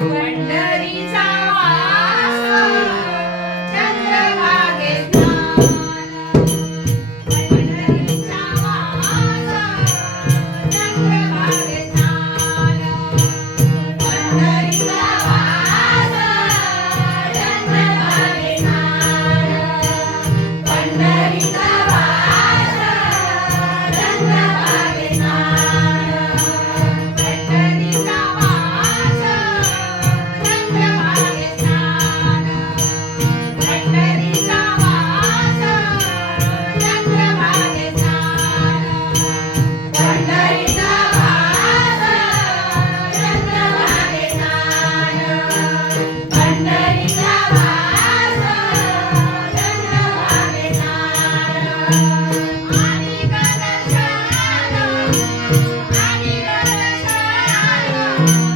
Wonder. Thank you.